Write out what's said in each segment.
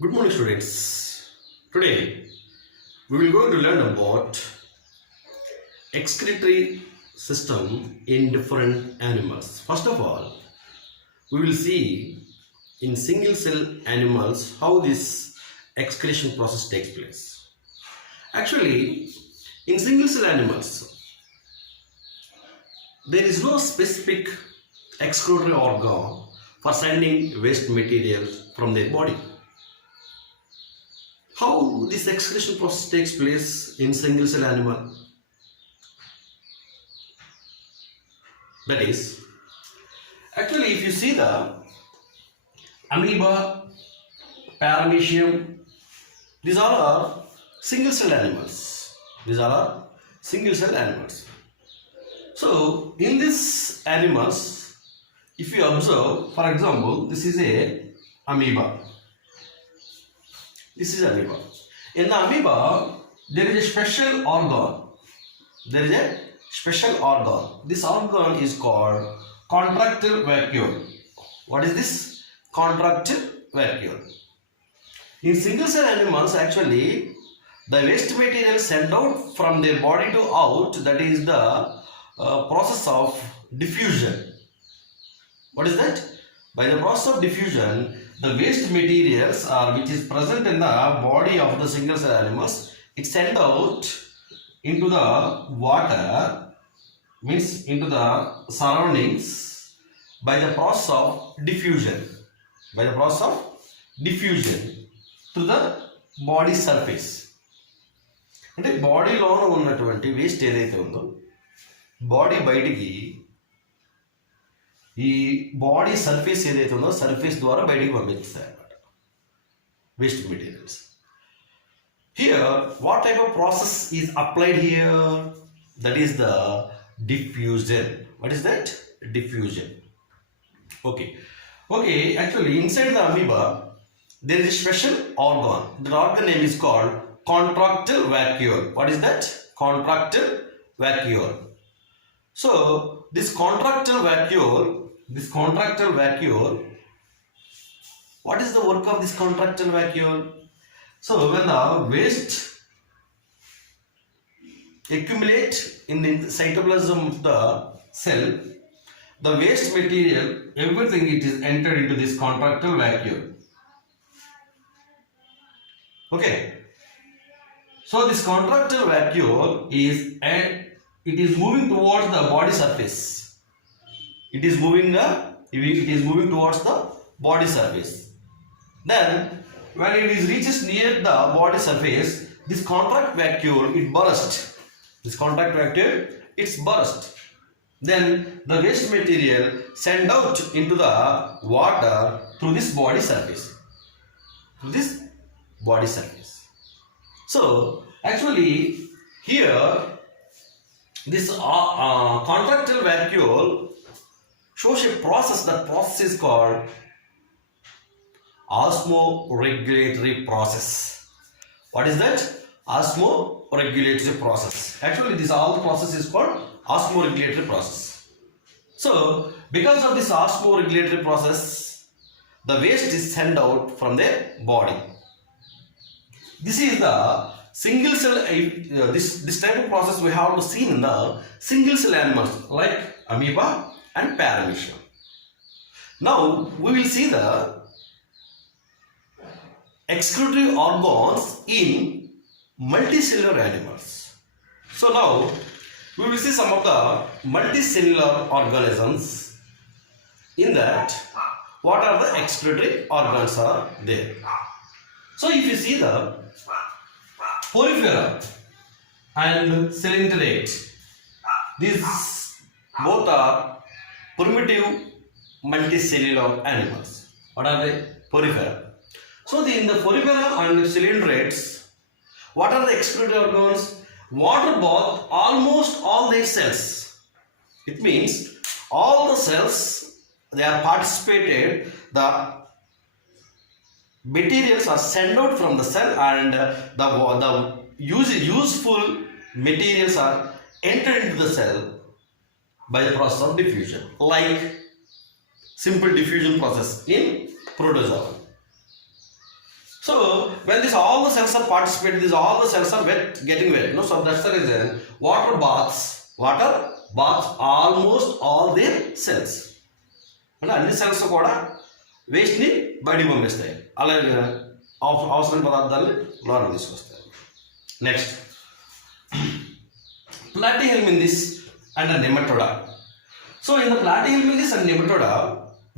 Good morning, students. Today we will going to learn about excretory system in different animals. First of all, we will see in single cell animals how this excretion process takes place. Actually, in single cell animals, there is no specific excretory organ for sending waste materials from their body. How this excretion process takes place in single cell animal? That is, actually if you see the amoeba, paramecium, these all are single cell animals. These all are single cell animals. So in these animals, if you observe, for example, this is a amoeba. This is amoeba. In the amoeba, there is a special organ. There is a special organ. This organ is called contractile vacuole. What is this? Contractile vacuole. In single cell animals, actually, the waste material sent out from their body to out, that is the process of diffusion. What is that? By the process of diffusion, the waste materials which is present in the body of the single cell animals, it sent out into the water, means into the surroundings by the process of diffusion. By the process of diffusion to the body surface. అంటే బాడీలోనూ ఉన్నటువంటి waste ఏదైతే ఉందో body బయటికి ఈ body surface ఏదైతే ఉందో surface ద్వారా బయటికి పంపిస్తాయి అన్నమాట waste materials. Here what type of process is applied here? That is the diffusion. What is that? Diffusion. Okay, actually inside the amoeba there is a special organ. The organ name is called contractile vacuole. What is that? Contractile vacuole. So this contractile vacuole, what is the work of this contractile vacuole? So when the waste accumulate in the cytoplasm of the cell, the waste material, everything it is entered into this contractile vacuole. Okay, so this contractile vacuole is moving towards the body surface. It is moving towards the body surface. Then when it is reaches near the body surface, this contract vacuole it burst. This contract vacuole it's burst. Then the waste material sent out into the water through this body surface. So actually here this contractile vacuole shows a process. That process is called osmoregulatory process. What is that? Osmoregulatory process. Actually this all process is called osmoregulatory process. So because of this osmoregulatory process, the waste is sent out from their body. This is the single cell. This type of process we have seen in the single cell animals like amoeba and paramecium. Now we will see the excretory organs in multicellular animals. So now we will see some of the multicellular organisms. In that, what are the excretory organs are there? So if you see the porifera and cylindrate, these both are primitive multicellular animals. What are they? Porifera. So in the porifera and cylindrates, what are the excretory organs? Water bath almost all their cells. It means all the cells they are participated. The materials are sent out from the cell and the useful materials are entered into the cell by the process of diffusion, like simple diffusion process in protozoa. So when this all the cells are participating, these all the cells are getting wet. No, so that's the reason water baths almost all their cells. అంటే అన్ని cells కూడా వేస్ట్ని బయటికి పంపిస్తాయి, అలాగే అవసరమైన పదార్థాలని లోపలికి తీసుకొస్తాయి. Next platyhelminths and a nematoda. So in the platyhelminths and nematoda,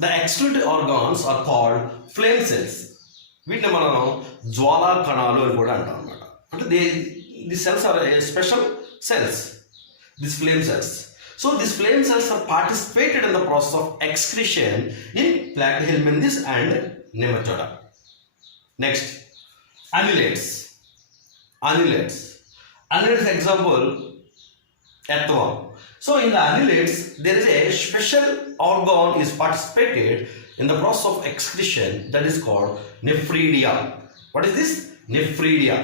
the excretory organs are called flame cells. వీటిని మనం జ్వాలా కణాలు అని కూడా అంటాం అన్నమాట. అంటే the cells are special cells, this flame cells. So these flame cells are participated in the process of excretion in platyhelminths and nematoda. Next, annelids. Annelids example, earthworm. So in the annelids, there is a special organ is participated in the process of excretion that is called nephridia. What is this? Nephridia.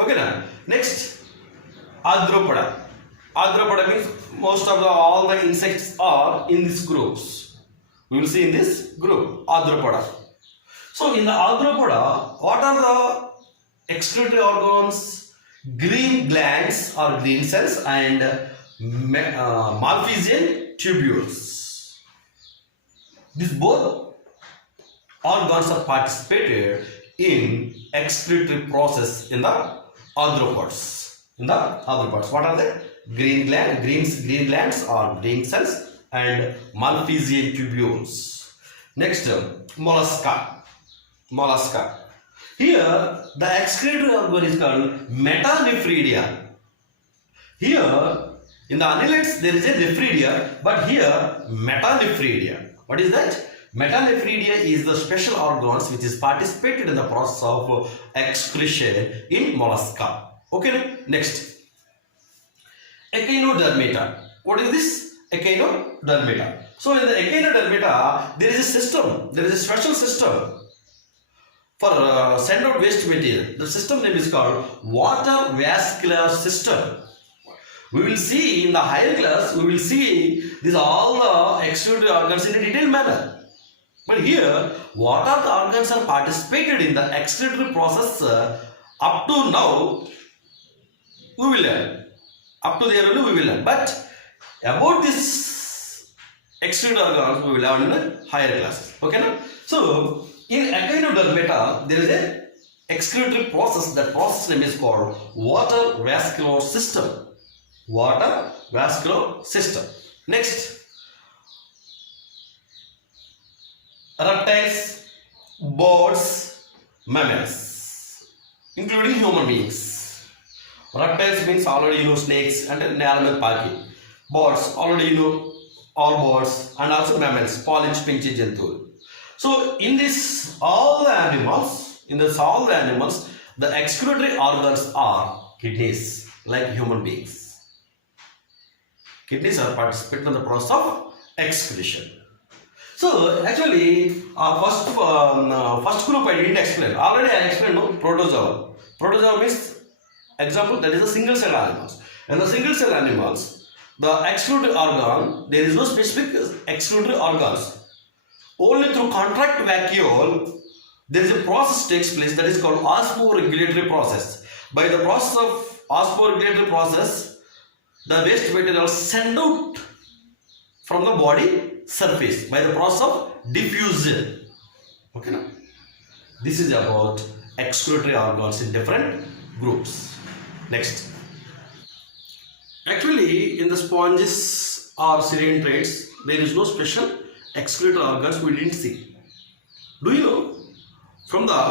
Okay now. Next, arthropoda. Arthropoda means most of all the insects are in these groups. We will see in this group, arthropoda. So in the arthropoda, what are the excretory organs? Green glands or green cells and Malpighian tubules. These both organs are participated in excretory process in the arthropods. What are they? Green glands or green cells and Malpighian tubules. Next, mollusca. Here, the excretory organ is called metanephridia. Here, in the annelids, there is a nephridia, but here, metanephridia. What is that? Metanephridia is the special organs which is participated in the process of excretion in mollusca. Okay, next. Echinodermata. What is this? Echinodermata. So in the echinodermata, there is a system. There is a special system for send out waste material. The system name is called water vascular system. We will see in the higher class. We will see these all the excretory organs in a detailed manner. But here, what are the organs are participated in the excretory process up to now? We will learn. Up to there only we will learn. But about this excretory organs we will learn in the higher classes. Okay now? So in echinodermata there is a excretory process. That process name is called water vascular system. Water vascular system. Next, reptiles, birds, mammals, including human beings. Reptiles means already you know snakes and animal parking. Birds already you know all birds, and also mammals, పాలించి పెంచే జంతువులు. So in this all the animals, the excretory organs are kidneys, like human beings. Kidneys are participating in the process of excretion. So actually, first group I didn't explain. Already I explained protozoa. Protozoa means example, that is the single cell animals. And the single cell animals, the excretory organ, there is no specific excretory organs. Only through contract vacuole, there is a process takes place that is called osmoregulatory process. By the process of osmoregulatory process, the waste material sent out from the body surface by the process of diffusion. Okay now? This is about excretory organs in different groups. Next. Actually, in the sponges or ciliates, there is no special excretory organs we didn't see. Do you know from the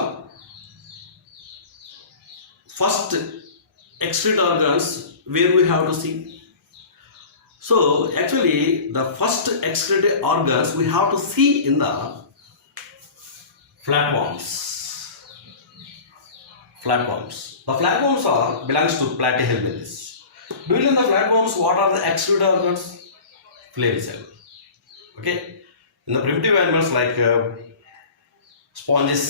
first excretory organs where we have to see? So actually the first excretory organs we have to see in the flatworms. The flatworms belongs to platyhelminths. Do you know the flatworms what are the excretory organs? Flame cell. Okay. In the primitive animals like sponges,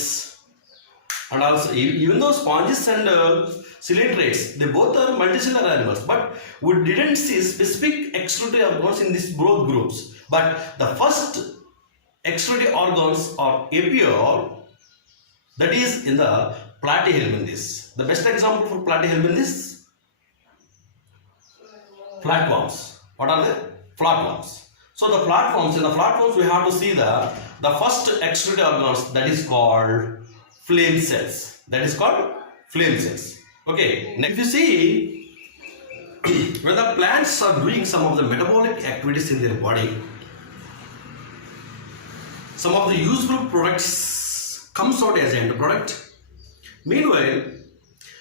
and also even though sponges and ciliates, they both are multicellular animals, but we didn't see specific excretory organs in these both groups. But the first excretory organs are appear That is in the platyhelminthes. The best example for platyhelminth is flatworms. What are they? Flatworms. So the flatworms, in the flatworms we have to see the first excretory organs, that is called flame cells. That is called flame cells. Okay, now if you see, when the plants are doing some of the metabolic activities in their body, some of the useful products comes out as an end product. Meanwhile,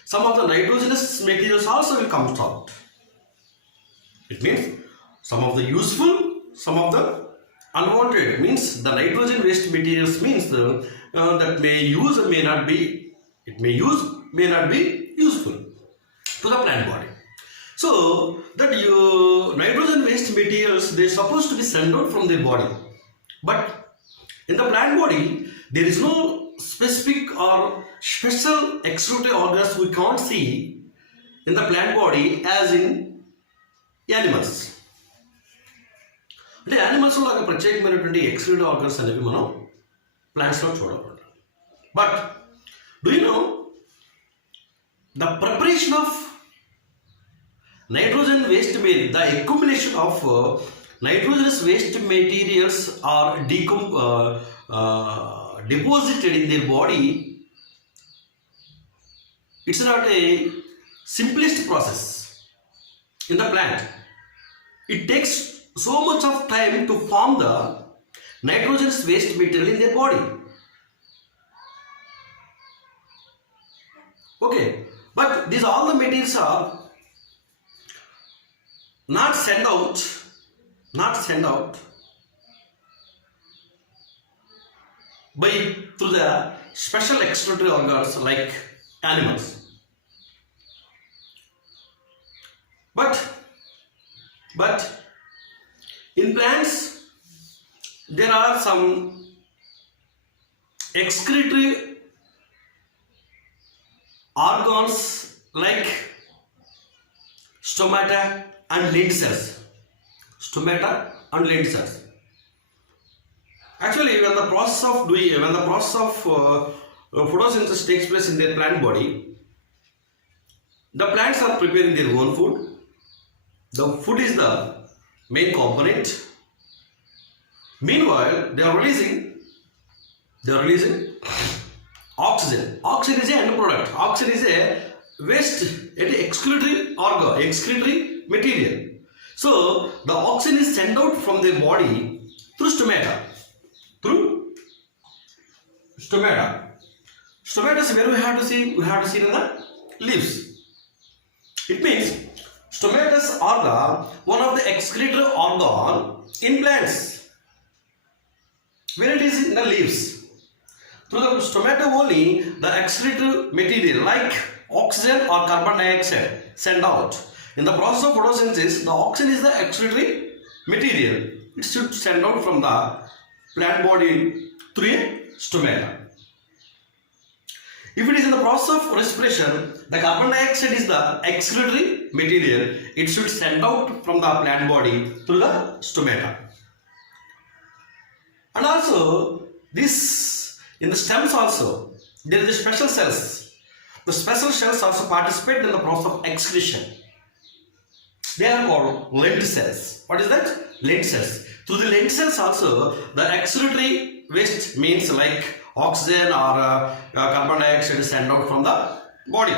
some of the nitrogenous materials also will come out. It means some of the useful, some of the unwanted. Means the nitrogen waste materials means that may use or may not be. It may use, may not be useful to the plant body. So that nitrogen waste materials, they are supposed to be sent out from their body, but in the plant body there is no specific or special excretory organs we can't see in the plant body as in animals. అంటే animals లో ఒక ప్రత్యేకమైనటువంటి excretory organs అనేవి మనం plants లో చూడకూడదు. But do you know the preparation of nitrogen waste material, the accumulation of nitrogenous waste materials are deposited in their body. It's not a simplest process in the plant. It takes so much of time to form the nitrogenous waste material in their body. Okay, but these all the materials are not sent out by through the special excretory organs like animals. But in plants there are some excretory organs like stomata and lint cells. Stomata and lint cells. Actually, when the process of photosynthesis takes place in their plant body, the plants are preparing their own food. The food is the main component. Meanwhile, they are releasing oxygen. Oxygen is an end product. Oxygen is a waste, excretory organ, excretory material. So the oxygen is sent out from their body through stomata. Stomata is where we have to see in the leaves. It means stomatas are one of the excretory organ in plants. Where it is in the leaves. Through the stomata only, the excretory material like oxygen or carbon dioxide sent out. In the process of photosynthesis, the oxygen is the excretory material. It should send out from the plant body through a stomata. If it is in the process of respiration, the carbon dioxide is the excretory material. It should send out from the plant body through the stomata. And also, this in the stems also, there is the special cells. The special cells also participate in the process of excretion. They are called lint cells. What is that? Lint cells. Through the lint cells also, the excretory waste means like oxygen or carbon dioxide is sent out from the body.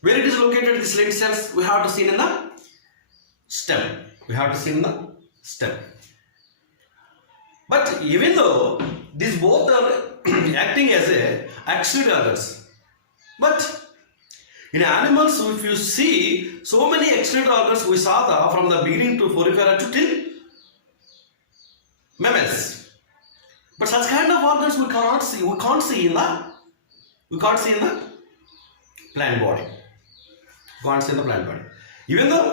Where it is located, this lint cells, we have to see in the stem. But even though these both are acting as a excretory organs, but in animals, if you see so many excretory organs, we saw from the beginning to forifera to till mammals. But such kind of organs we can't see in the plant body. Even though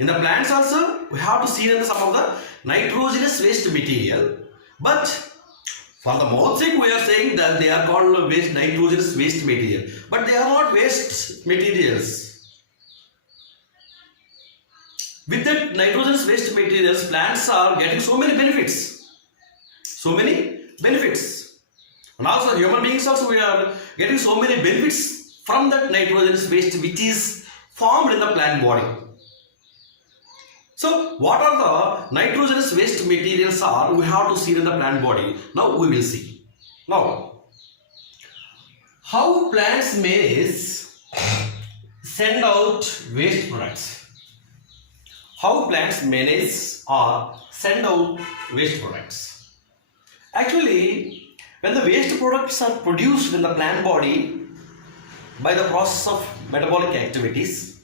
in the plants also we have to see in some of the nitrogenous waste material, but for the most sake we are saying that they are called nitrogenous waste material, but they are not waste materials. With that nitrogenous waste materials, plants are getting so many benefits. And also human beings also, we are getting so many benefits from that nitrogenous waste which is formed in the plant body. So what are the nitrogenous waste materials are, we have to see in the plant body. Now we will see. Now, how plants may send out waste products. How plants manage or send out waste products. Actually, when the waste products are produced in the plant body by the process of metabolic activities,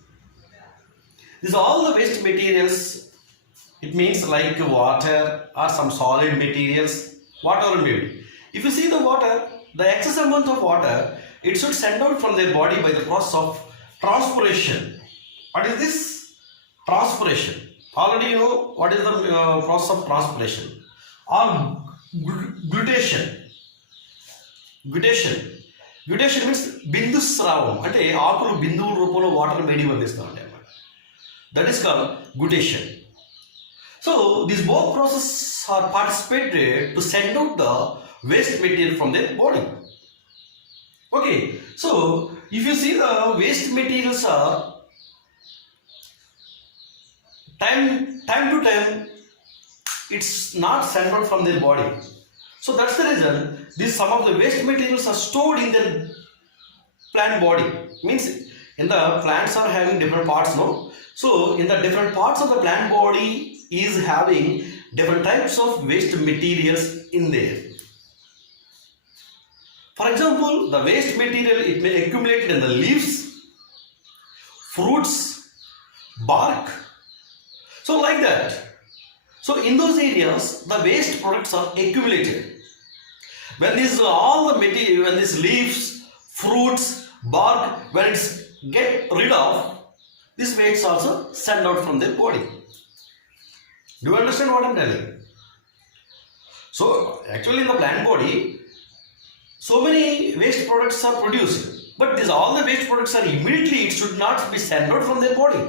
these all the waste materials, it means like water or some solid materials, whatever may be. If you see the water, the excess amount of water, it should send out from their body by the process of transpiration. What is this? Transpiration. Already you know what is the process of transpiration. Or glutation. Glutation means bindusravam. అంటే ఆకులు బిందువుల రూపంలో water వేడి పంపిస్తూ ఉంటాయి అన్నమాట. That is called glutation. So these both processes are participated to send out the waste material from their body. Okay, so if you see the waste materials are time to time, it's not sent out from their body. So that's the reason some of the waste materials are stored in their plant body. Means in the plants are having different parts, no? So in the different parts of the plant body is having different types of waste materials in there. For example, the waste material, it may accumulate in the leaves, fruits, bark. So like that. So in those areas, the waste products are accumulated. When these all the material, when these leaves, fruits, bark, when it's get rid of, these waste also send out from their body. Do you understand what I'm telling? So actually in the plant body, so many waste products are produced, but all the waste products are immediately, it should not be sent out from their body.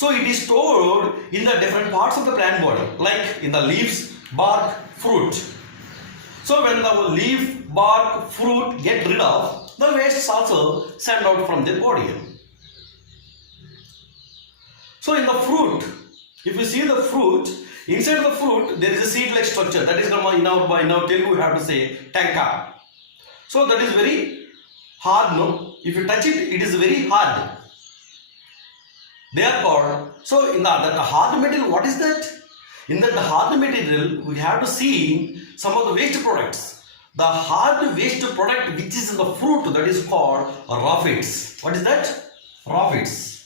So it is stored in the different parts of the plant body, like in the leaves, bark, fruit. So when the leaf, bark, fruit get rid of, the wastes also send out from their body. So in the fruit, if you see the fruit, inside the fruit there is a seed-like structure. That is in our Telugu we have to say tanka. So that is very hard, no? If you touch it, it is very hard. Therefore, so in that hard material, what is that? In that hard material, we have to see some of the waste products. The hard waste product which is in the fruit, that is called raphids. What is that? Raphids.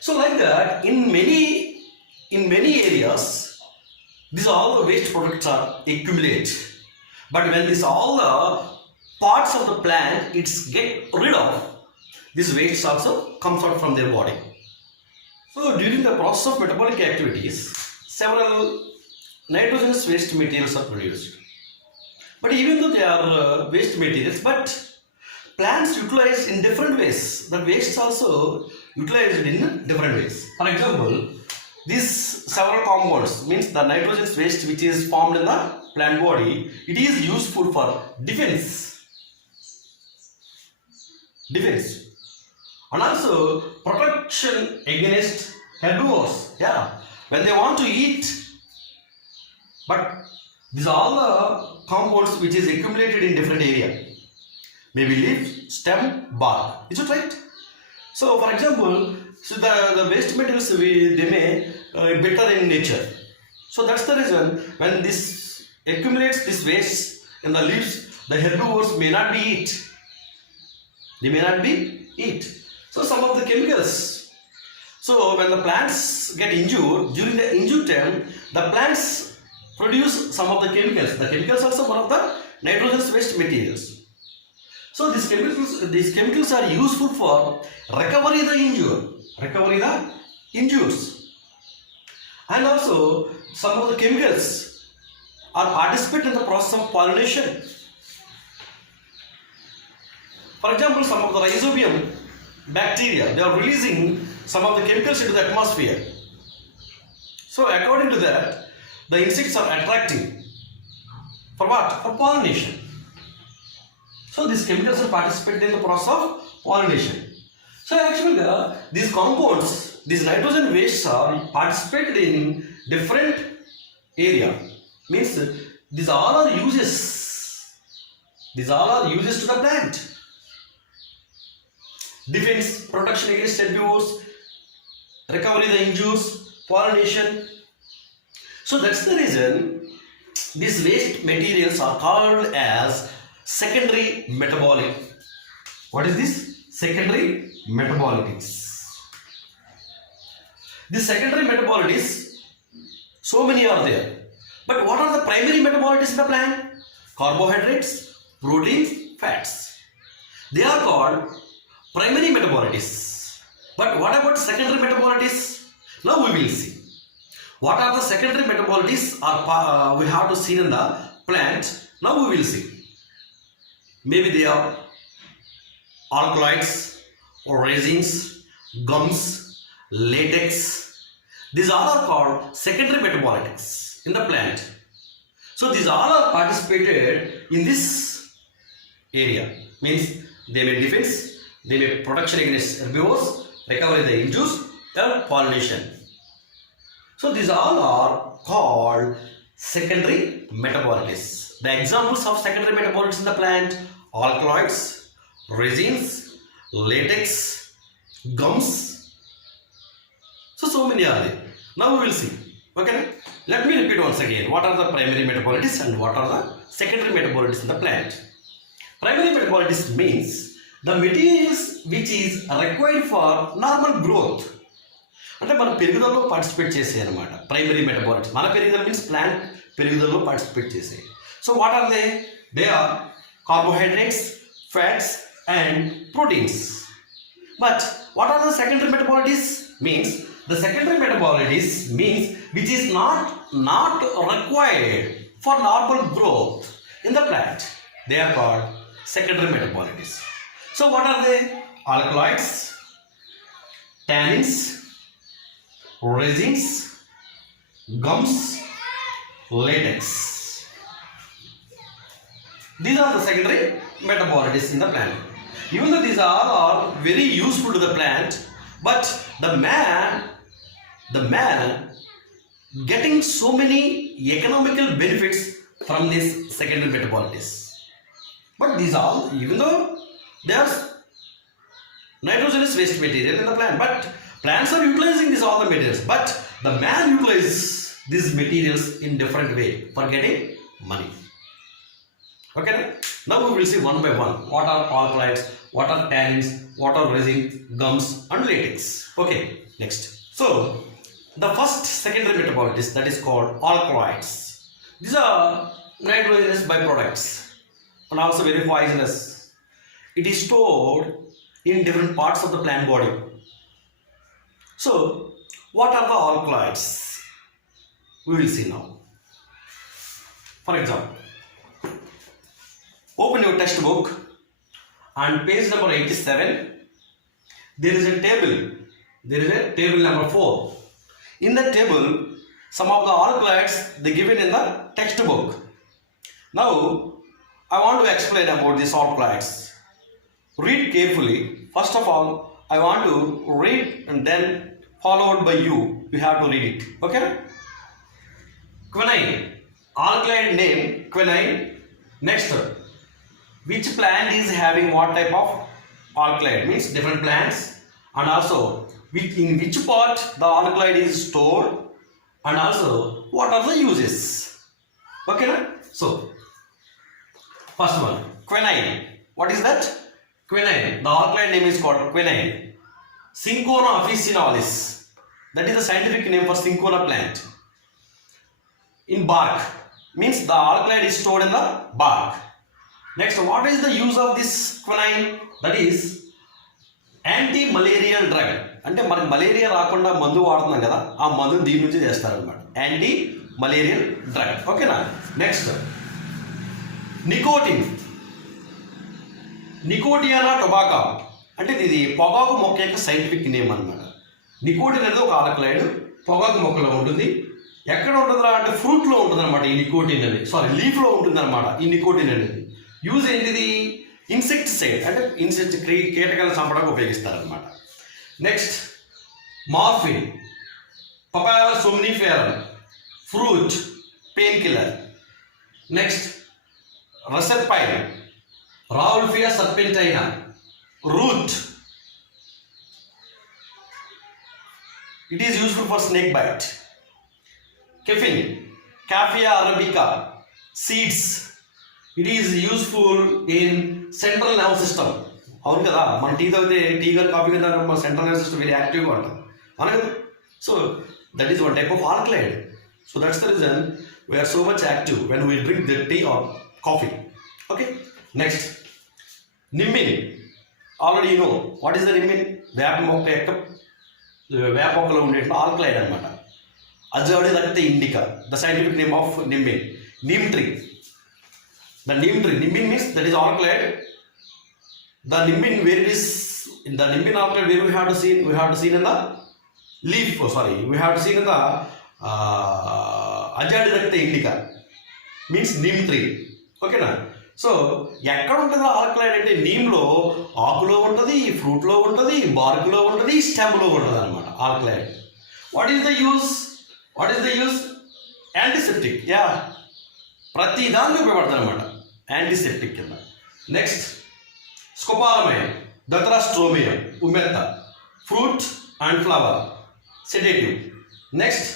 So like that, in many areas, these all the waste products are accumulated. But when all the parts of the plant it's get rid of, this waste also comes out from their body. So during the process of metabolic activities, several nitrogenous waste materials are produced. But even though they are waste materials, but plants utilize in different ways. The waste also utilized in different ways. For example, these several compounds, means the nitrogenous waste which is formed in the plant body, it is useful for defense. And also protection against herbivores. Yeah, when they want to eat. But these are all the compounds which is accumulated in different area. Maybe leaf, stem, bark. Is it right? So for example, the waste materials they may better in nature. So that's the reason when this accumulates this waste in the leaves, the herbivores may not be eat. They may not be eat. So some of the chemicals. So when the plants get injured, during the injured time, the plants produce some of the chemicals. The chemicals are also one of the nitrogenous waste materials. So these chemicals are useful for recovery the injuries. And also some of the chemicals are participate in the process of pollination. For example, some of the rhizobium bacteria, they are releasing some of the chemicals into the atmosphere. So according to that, the insects are attracting. For what? For pollination. So these chemicals are participating in the process of pollination. So actually these compounds, these nitrogen wastes are participated in different area. Means these all are uses. These all are uses to the plant. Defense, protection against abuse, recovery the injuries, pollination. So that's the reason these waste materials are called as secondary metabolic. What is this? Secondary metabolites. The secondary metabolites, so many are there. But what are the primary metabolites in the plant? Carbohydrates, proteins, fats. They are called primary metabolites. But what about secondary metabolites? Now we will see. What are the secondary metabolites we have to see in the plant? Now we will see. Maybe they are alkaloids or resins, gums, latex. These all are called secondary metabolites in the plant. So these all are participated in this area. Means they may defense, they may protection against herbivores, recovery the injuries, and pollination. So these all are called secondary metabolites. The examples of secondary metabolites in the plant: alkaloids, resins, latex, gums. So many are there. Now we will see. Okay. Let me repeat once again. What are the primary metabolites and what are the secondary metabolites in the plant? Primary metabolites means the materials which is required for normal growth. అంటే మన పెరుగుదలలో participate చేసే అనమాట primary metabolites. మన పెరుగుదల means plant పెరుగుదలలో participate చేసే. So what are they are carbohydrates, fats and proteins. But what are the secondary metabolites? Means the secondary metabolites means which is not required for normal growth in the plant. They are called secondary metabolites. So what are they? Alkaloids, tannins, resins, gums, latex. These are the secondary metabolites in the plant. Even though these are very useful to the plant, but the man getting so many economical benefits from these secondary metabolites. But these all, even though they are nitrogenous waste material in the plant, but plants are utilizing these all the materials, but the man utilizes these materials in different way for getting money. Okay, now we will see one by one. What are alkaloids, what are tannins, what are resins, gums and latex. Okay, next. So the first secondary metabolites, that is called alkaloids. These are nitrogenous byproducts and also very poisonous. It is stored in different parts of the plant body. So what are the alkaloids? We will see now. For example, open your textbook and page number 87. There is a table. There is a table number 4. In the table, some of the alkaloids they given in the textbook. Now, I want to explain about these alkaloids. Read carefully. First of all, I want to read and then followed by you. You have to read it. Okay? Quinine. Alkaloid name quinine. Next, which plant is having what type of alkaloid? Means different plants, and also in which part the alkaloid is stored, and also what are the uses. Okay, na? So first one, quinine. What is that? Quinine. The alkaloid name is called quinine. Cinchona officinalis. That is the scientific name for cinchona plant. In bark. Means the alkaloid is stored in the bark. Next, what is the use of this quinine? That is anti-malarial drug. అంటే మనకి malaria రాకుండా మందు వాడుతున్నాం కదా, ఆ మందుని దీని నుంచి చేస్తారనమాట. Anti malarial drug. ఓకేనా? Next, nicotine. నికోటియానా టొబాకా అంటే ఇది పొగాకు మొక్క యొక్క సైంటిఫిక్ నేమ్ అనమాట. నికోటిన్ అనేది ఒక ఆల్కలాయిడ్, పొగాకు మొక్కలో ఉంటుంది. ఎక్కడ ఉంటుందా అంటే ఫ్రూట్లో ఉంటుంది అనమాట ఈ నికోటిన్ అనేది, సారీ లీఫ్లో ఉంటుంది అనమాట ఈ నికోటిన్ అనేది. యూజ్ ఏంటిది? ఇన్సెక్టిసైడ్, అంటే ఇన్సెక్ట్ కీటకాలను చంపడానికి ఉపయోగిస్తారనమాట. Next morphine, Papaver somniferum, fruit pain killer. Next reserpine, Rauwolfia serpentina, root, it is useful for snake bite. Caffeine, Caffeia arabica, seeds, it is useful in central nervous system. అవును కదా, మన tea తాగితే tea గారు coffee కదా మన central nervous system very యాక్టివ్గా ఉంటుంది అవును కదా. So that is one type of alkaloid. So that's the reason we are so much active when we drink the tea or coffee. Okay, next నిమ్మిన్. Already you know what is the నిమ్మిన్? వేప మొక్క యొక్క వేప మొక్కలో ఉండే ఆల్కలైడ్ అనమాట. అజాడి రక్త indica, the scientific name of నిమ్మిన్. Neem tree, the neem tree, నిమ్మిన్ means that is alkaloid. The nimbin, where it is in the nimbin alkaloid, where we have to see in the leaf. Oh, sorry, we have to see in the Ajadirakta indica, means neem tree. Okay na. So ఎక్కడ ఉంటుంది alkaloid అంటే నీమ్లో ఆకులో ఉంటుంది, ఫ్రూట్లో ఉంటుంది, బార్కులో ఉంటుంది, స్టెమ్లో ఉంటుంది అనమాట alkaloid. What is the use? Antiseptic. Yeah, ప్రతి దానికి ఉపయోగపడుతుంది అనమాట యాంటీసెప్టిక్ కింద. నెక్స్ట్ స్కోపాలమైన్, దత్రాస్ట్రోమియం, ఉమెత్త, fruit and flower, sedative. Next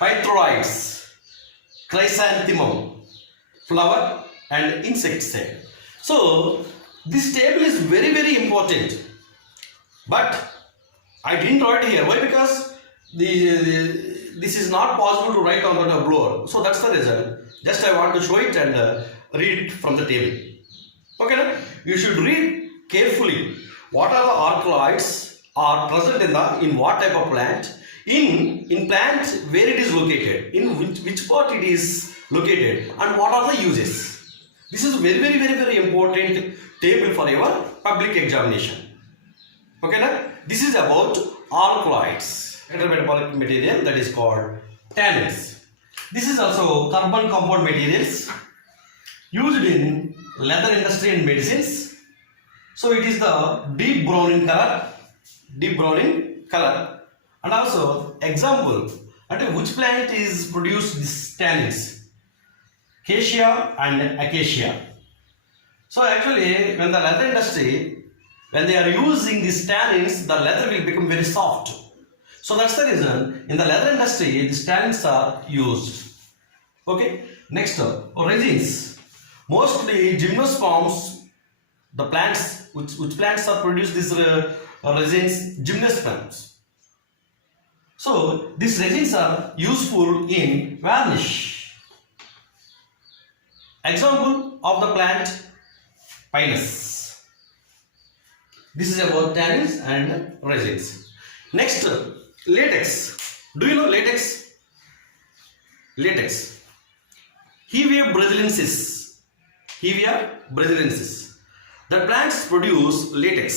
pyrethroids, chrysanthemum, flower and insecticide. So this table is very very important, but I didn't write here. Why? Because this is not possible to write on the board. So that's the reason. Just I want to show it and read it from the table. Okay, now you should read carefully what are the alkaloids are present in what type of plant, in plant where it is located, in which part it is located, and what are the uses. This is very very very very important table for your public examination. Okay na? This is about alkaloids, metabolic material that is called tannins. This is also carbon compound materials used in leather industry and medicines. So it is the deep brown in color. And also example, and which plant is produced this tannins? Cassia and acacia. So actually when the leather industry, when they are using these tannins, the leather will become very soft. So that's the reason in the leather industry these tannins are used. Okay, next resins. Mostly gymnosperms, the plants which plants are produced these resins, gymnosperms. So these resins are useful in varnish. Example of the plant Pinus. This is about tannins and resins. Next, latex. Do you know latex? Latex. Hevea braziliensis. The plants produce latex.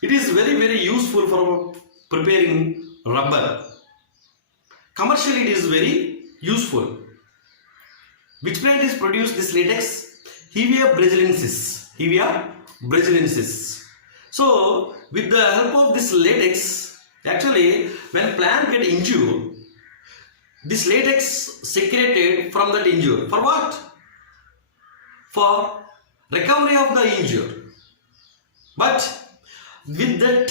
It is very very useful for preparing rubber. Commercially it is very useful. Which plant is produced this latex? Hevea braziliensis. So with the help of this latex, actually when plant get injured, this latex secreted from that injury. For what? For recovery of the injury. But with that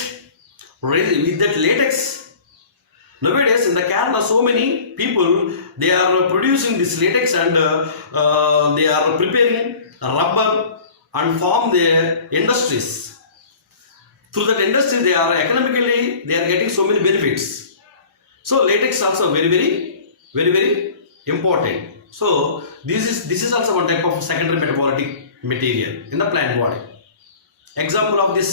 latex, nowadays in the Kerala so many people they are producing this latex and they are preparing rubber and form their industries. Through that industry they are economically they are getting so many benefits. So latex also very very important. So this is also one type of secondary metabolic material in the plant body. Example of this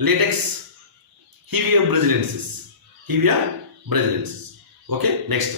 latex, Hevea braziliensis. Okay, next.